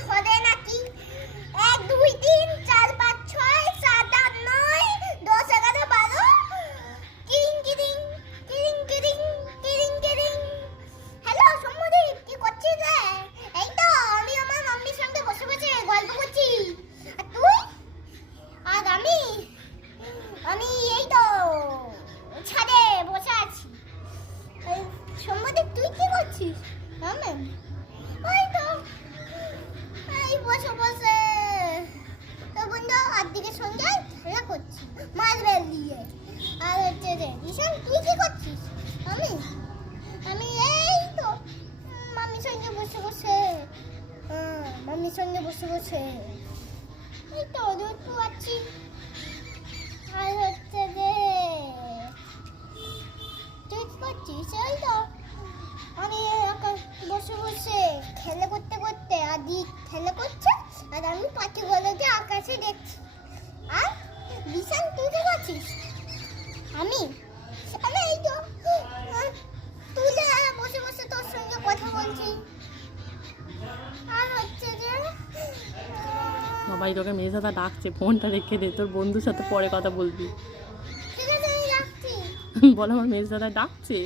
ধরে নাকি 1 2 3 4 5 6 7 8 9 10 11 12 কিরিং কিরিং কিরিং কিরিং কিরিং কিরিং। হ্যালো সমুদীপ, কি করছিস রে? এই তো আমি আমার মাম্মির সঙ্গে বসে বসে গল্প করছি। আর তুই? আর আমি এই তো ছাদে বসে আছি। সমুদীপ, তুই কি করছিস? আমি ওই তো এই বসে বসে তো বন্ধু আদিকের সঙ্গে খেলা করছি মার্বেল দিয়ে। আর হচ্ছে যে ঈশান, তুই কি করছিস? আমি এই তো মাম্মির সঙ্গে বসে বসে এই তো দুধ খাচ্ছি। আর হচ্ছে যে তুই কি করছিস? এই তো আমি বসে বসে খেলা করতে করতে আদি খেলা করছে আর আমি পাখিগুলোকে আকাশে দেখছি। আর বিশাল, তুই কি করছিস? আমি এই তো তুলে বসে বসে তোর সঙ্গে কথা বলছি। আর হচ্ছে যে বাবাই তোকে মেয়ের সাথে ডাকছে, ফোনটা রেখে দে, তোর বন্ধুর সাথে পরে কথা বলবি। ঠিক আছে, আমি রাখছি। বল, আমার মেয়ের সাথে ডাকছে।